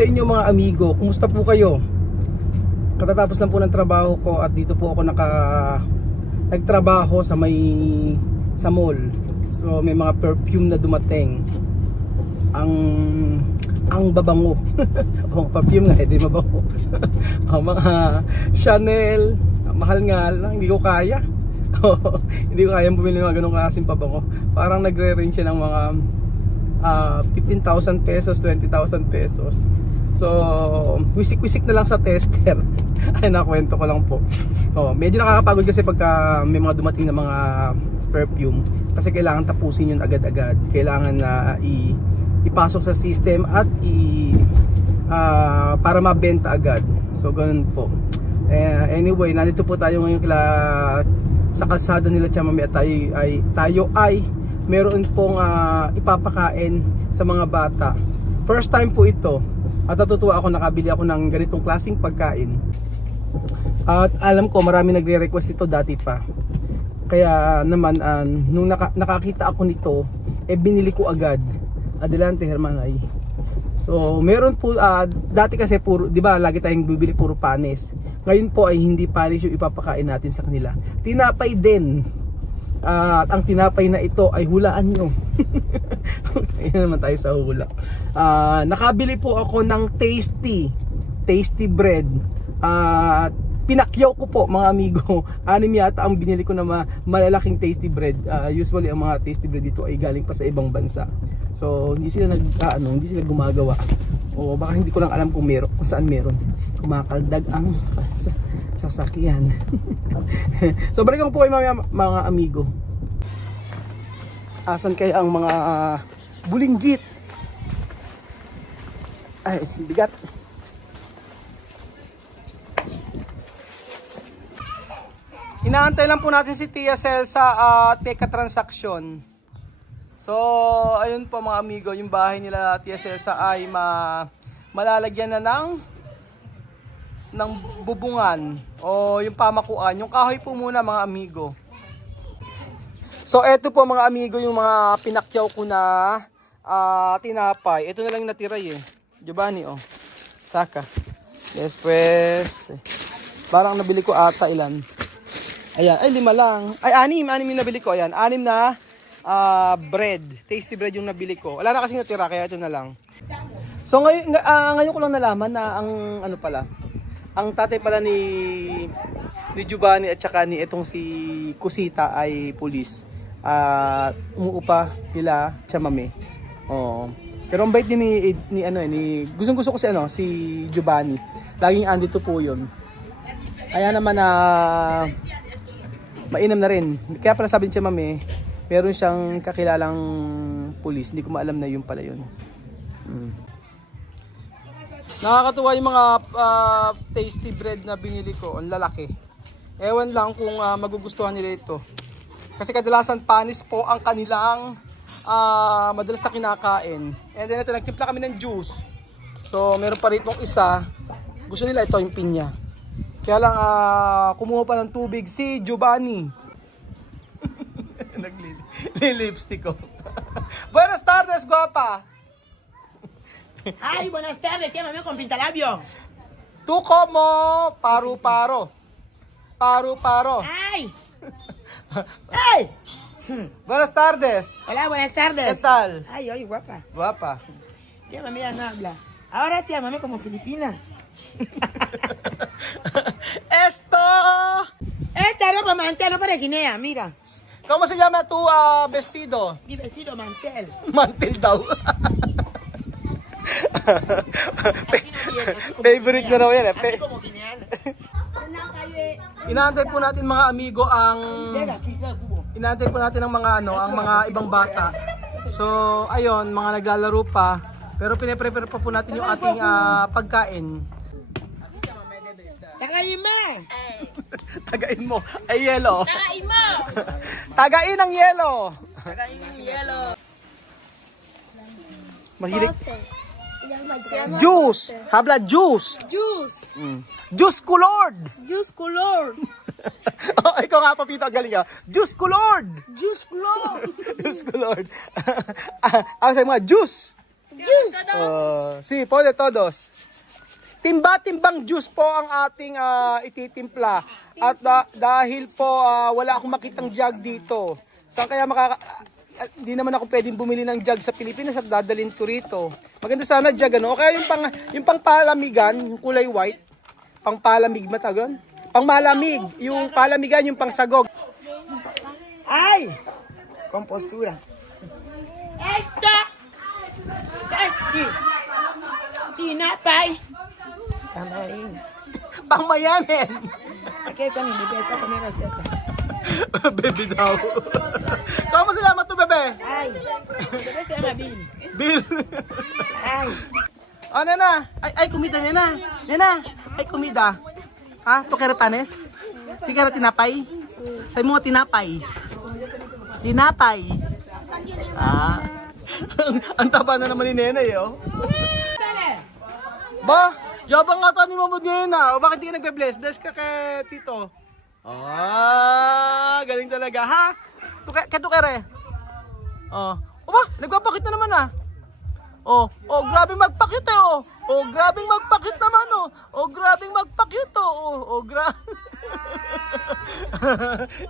sa inyo mga amigo, kumusta po kayo? Katatapos lang po ng trabaho ko at dito po ako nagtrabaho sa mall. So may mga perfume na dumating. Ang babango. Oh, perfume nga, hindi mabango. Ang mga Chanel, mahal nga lang, hindi ko kaya. Hindi ko kayang bumili ng mga ganong klaseng pabango. Parang nagre-range siya ng mga 15,000 pesos, 20,000 pesos. So, wisik-wisik na lang sa tester. Ay, nakwento ko lang po. Medyo nakakapagod kasi pagka may mga dumating na mga perfume. Kasi kailangan tapusin yun agad-agad. Kailangan na ipasok sa system at para mabenta agad. So, ganun po. Anyway, nandito po tayo ngayon sa kalsada nila Chamame at tayo ay meron pong ipapakain sa mga bata. First time po ito. At natutuwa ako, nakabili ako ng ganitong klaseng pagkain. At alam ko marami nagre-request ito dati pa. Kaya naman nung nakakita ako nito, binili ko agad. Adelante Hermanay. So meron po dati kasi puro, 'di ba, lagi tayong bibili puro panis. Ngayon po ay hindi panis yung ipapakain natin sa kanila. Tinapay din. At ang tinapay na ito ay hulaan nyo. Ayan naman tayo sa hula. Nakabili po ako ng tasty bread. Pinakyaw ko po mga amigo. 6 yata ang binili ko na malalaking tasty bread. Usually ang mga tasty bread dito ay galing pa sa ibang bansa. So hindi sila hindi sila gumagawa. O baka hindi ko lang alam kung saan meron. Kumakaldag ang sasakyan. So balikan ko po kayo mga amigo. Asan kaya ang mga bulinggit? Ay, bigat. Inaantay lang po natin si Tia Celsa at Teka Transaksyon. So, ayun po mga amigo, yung bahay nila Tia Celsa ay malalagyan na ng bubungan o yung pamakuan. Yung kahoy po muna mga amigo. So, eto po mga amigo yung mga pinakyaw ko na tinapay. Ito na lang yung natira Giovanni, Saka. Yes, pues. Parang nabili ko ata ilan. Ayan, ay 5 lang. Ay, 6 yung nabili ko. Ayan, 6 na bread. Tasty bread yung nabili ko. Wala na kasing natira, kaya ito na lang. So ngayon ko lang nalaman na ang tatay pala ni Giovanni at saka ni itong si Kusita ay pulis. Umuupa nila Chamame. Pero ang bait din ni gustong-gusto ko si Giovanni. Laging andito po 'yon. Kaya naman mainam na rin. Kaya pala sabi ni Chamame, meron siyang kakilalang pulis. Hindi ko maalam na yun pala yun. Nakakatuwa yung mga tasty bread na binili ko. Ang lalaki. Ewan lang kung magugustuhan nila ito. Kasi kadalasan panis po ang kanilang madalas na kinakain. And then ito, nagtimpla kami ng juice. So meron pa rin itong isa. Gusto nila ito yung pinya. Kaya lang kumuha pa ng tubig si Giovanni. Naglilipstick ko. Buenas tardes, guapa. Ay, buenas tardes, llámame con pintalabio. Tu como paru-paro. Paru-paro. Ay. Ay. Buenas tardes. Hola, buenas tardes. ¿Qué tal? Ay, oye, guapa. Guapa. Llámame, ya no habla. Ahora llámame como filipina. Esto. Esta ropa mantel, no para Guinea, mira. ¿Cómo se llama tu vestido? Mi vestido mantel. Mantel daw. Así no viene, así como Favorite na guineana. raw yan Así como guineana. Inaantay po natin mga amigo Llega aquí, claro, cubo. inaantay po natin ang mga ibang bata. So, ayun, mga naglalaro pa. Pero pine-prepare pa po natin yung ating pagkain. Tagayin mo! Tagain mo. Ay, yelo. Tagayin mo! Tagain ang yelo. Tagayin yung yellow. Mahilig. Juice. Habla juice. Juice. Juice colored. Juice color. Oh, ikaw nga Papito, ang galing ka. Juice colored. Juice color. Juice colored. Ang sabi mga juice. Si, pole todos. Timba-timbang juice po ang ating ititimpla. At dahil po wala akong makitang jug dito. Saan kaya hindi naman ako pwedeng bumili ng jug sa Pilipinas at dadalhin ko rito. Maganda sana jug ano. O kaya yung pang palamigan, yung kulay white. Pang palamig matagon. Pang malamig, yung palamigan, yung pang sagog. Ay! Compostura. Esta! Testi! Tinapay! Tamarin. Pang mayamin. Aquí está mi bebé, está comiendo receta. Bebe daw. Tama salamat to, bebe. Ay, bebé se llama Bill. Bill. Ay, Oh, nena. Ay, kumida, nena. Nena. Ay, kumida. Ha? To kere panes? Di kere tinapay? Say mo nga tinapay. Tinapay. Ang taba na naman ni nena, oh. dale. Ba, yabang nga to ni Mamud ngayon O, bakit di ka nagbe-bless? Bless ka kay Tito. Galing talaga, ha? Kere. Ba, nagpapakit na naman grabe magpakit grabing magpakit naman grabing magpakit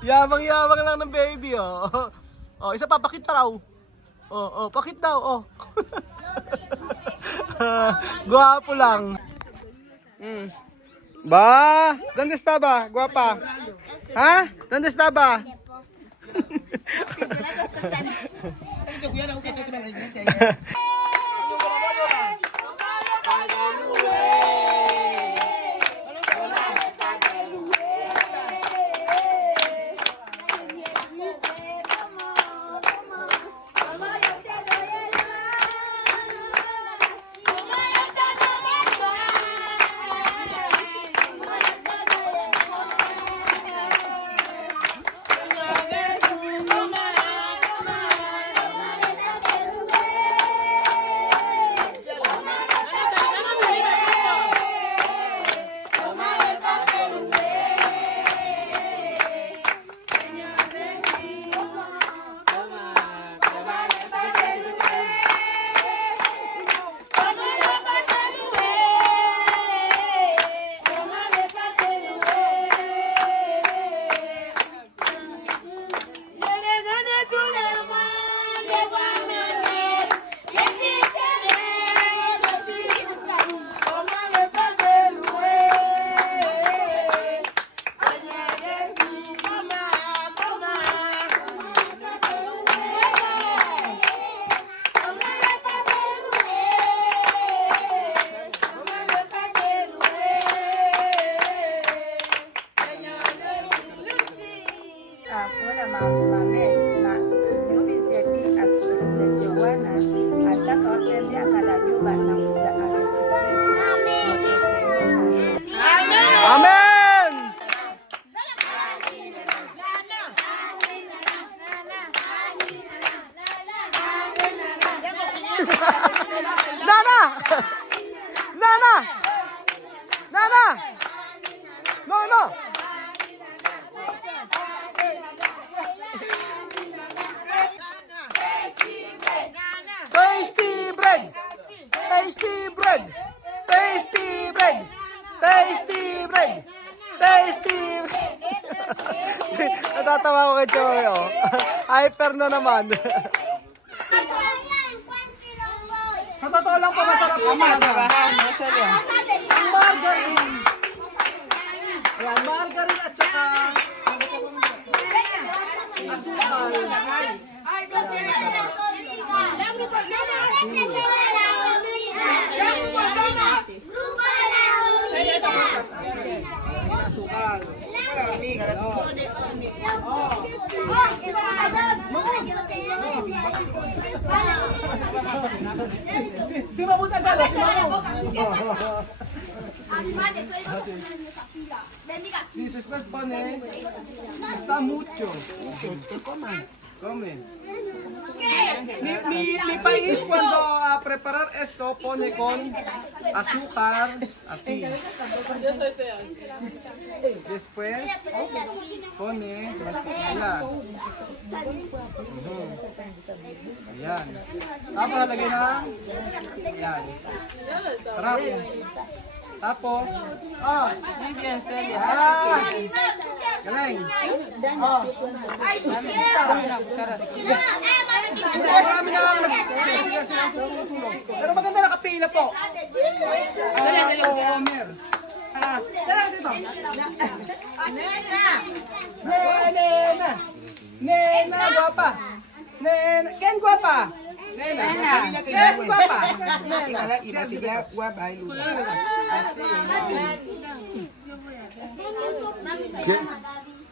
Yabang lang ng baby isa pa pakit raw. Pakit daw Guwapo lang. Ba, ¿dónde estaba? Guapa. Ha? ¿Dónde estaba? Wala mame na yumi sepi amechewana ataka wapende akalajuba na muda Amen! Nana! Nana! Nana! No! Tasty bread! Tasty bread! Tasty bread! Tasty bread! Tasty bread! Natatawa ko kay Joey, Hyper na naman. Sa totoo lang po, masarap po. Ang margarine. Ayan, margarine at saka asukal. Asukal. Si Mamut agad, si Mamut. This is not funny. Está mucho. Come. Mi país cuando preparar esto pone con azúcar, así. Después pone mantequilla. Ayan. Tapos lagay na. Ayan. Sarap. Tapos, galing. Marami na lang pero maganda nakapila po. Homer. Tara dito. Nena. Nena, guapa. Nena, Ken guapa. Nena. Ken guapa. Nena.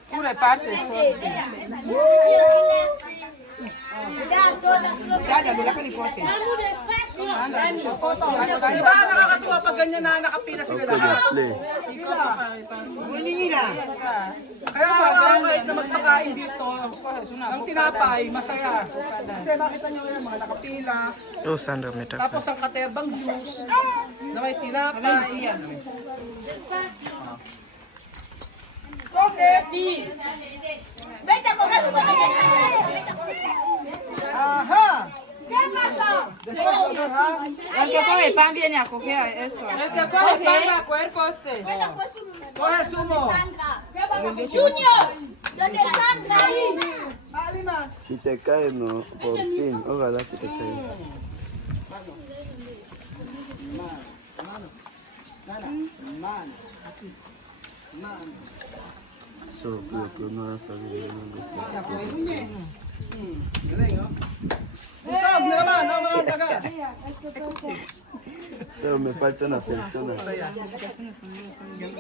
Pure parte. Diba nakakatuwa pag ganyan na nakapila sila lahat? Kaya araw-araw kahit na magpakain dito ng tinapay, masaya. Kasi makita nyo yan, mga nakapila. Tapos ang katebang juice na may tinapay. Aha! Después, ¿ha? El que come pan viene a coger eso. El que come pan va a coger poste. Coge sumo. Junior, ¿dónde Sandra? Alima. Si te cae, no, por fin, ojalá que te caiga. Solo pido que no haya salido de Galing, oh. Busog na naman, oh, mga taga. Pero me falta una persona.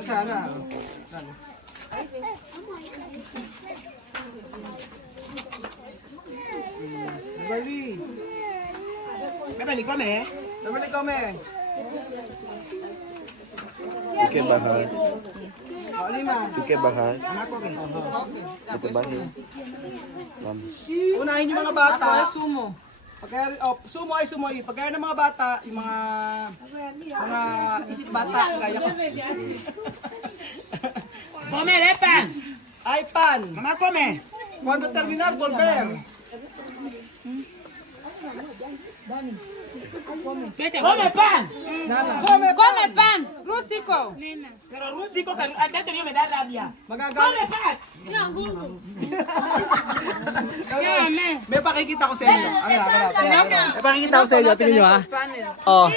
Sana. Baby. Bebeli, come. Nabalik kami. Hay que bajar, O, lima. hay que bajar, Mamá, coge. que te baje. Vamos. Unahin yung mga bata. Sumo. Pagka, sumo ay sumoy. Pagka ng mga bata, yung mga isip bata, kaya ko. Comer, pan. Ay, pan. Mamá, come. Cuando terminar, volver. Come pan. Come pan. Rústico. Pero rústico, que acá te me da rabia. Come Magagalit. pan. May pakikita ko sa inyo. May pakikita ko sa inyo. Tingnan nyo, ha. Oh.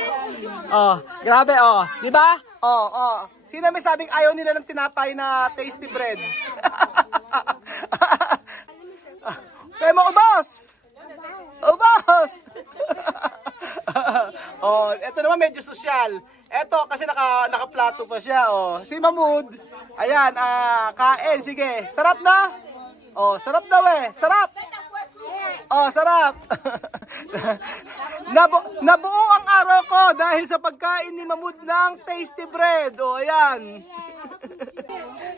Oh. Grabe, oh. Di ba? Oh, oh. Sino may sabing ayaw nila ng tinapay na tasty bread? Kaya mo, ubos! Ubos! Oh, eto naman medyo sosyal. Eto kasi nakaplato pa siya, oh. Si Mahmoud, ayan, kain, sige. Sarap na? Oh, sarap daw eh. Sarap! Oh, sarap! Nabuo ang araw ko dahil sa pagkain ni Mahmoud ng tasty bread. Oh, ayan.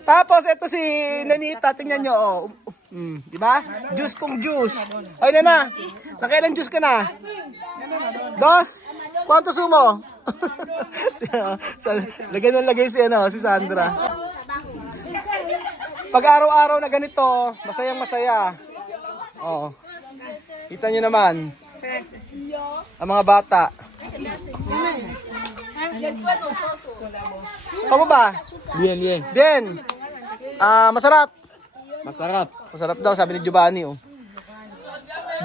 Tapos ito si Nanita, tingnan nyo, oh. Di ba? Juice kong juice. Ay, Nana, nakailang juice ka na? 2? Kwanto sumo? Lagay na lagay si Sandra. Pag araw-araw na ganito, masayang masaya. Oo. Kita nyo naman. Ang mga bata. Kamu ba? Bien, bien. Bien. Masarap. Masarap. Masarap daw, sabi ni Giovanni. Oh.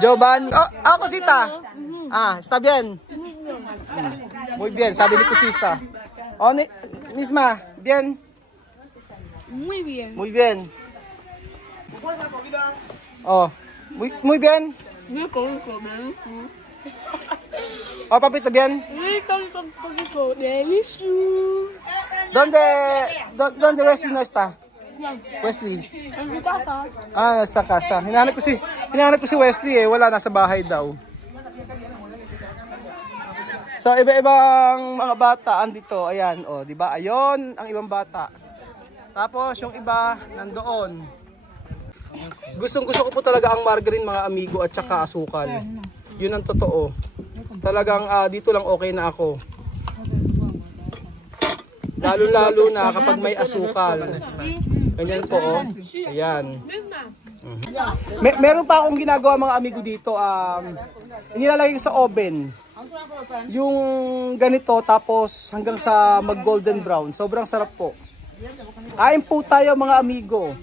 Giovanni. Oh, ako Sita. Está bien. Muy bien, sabi ni Kusista. Oh, Misma, bien. Muy bien. Muy bien. Oh, muy bien. Oh, papito, bien. ¿Dónde Wesley no está? Wesley. Nasa casa. Hinahanap ko si Wesley eh. Wala, nasa bahay daw. So, iba-ibang mga bata andito. Ayan, oh, di ba? Ayon ang ibang bata. Tapos, yung iba nandoon. Gustong-gusto ko po talaga ang margarine mga amigo at saka asukal. Yun ang totoo. Talagang dito lang okay na ako. Lalo-lalo na kapag may asukal. Ganyan po, oh. Ayan. Meron pa akong ginagawa mga amigo dito. Inilalagay ko sa oven. Yung ganito tapos hanggang sa mag golden brown. Sobrang sarap po. Kain po tayo mga amigo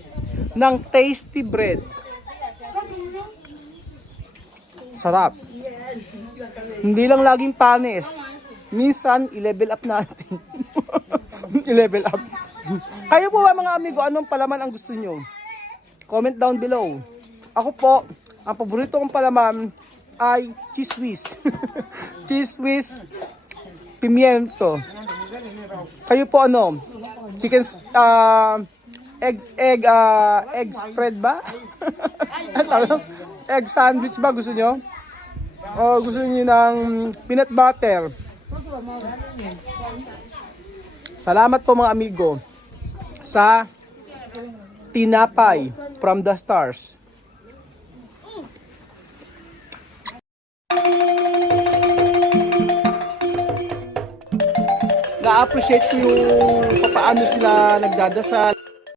ng tasty bread. Sarap. Hindi lang laging panis. Minsan, i-level up natin. I-level up. Kayo po ba mga amigo, anong palaman ang gusto nyo? Comment down below. Ako po, ang paborito kong palaman ay cheese whiz. Cheese whiz, pimiento. Kayo po ano? Chicken, egg spread ba? Egg sandwich ba gusto nyo? O gusto nyo ng peanut butter? Salamat po mga amigo sa tinapay from the stars. Na-appreciate ko yung paano sila nagdadasal.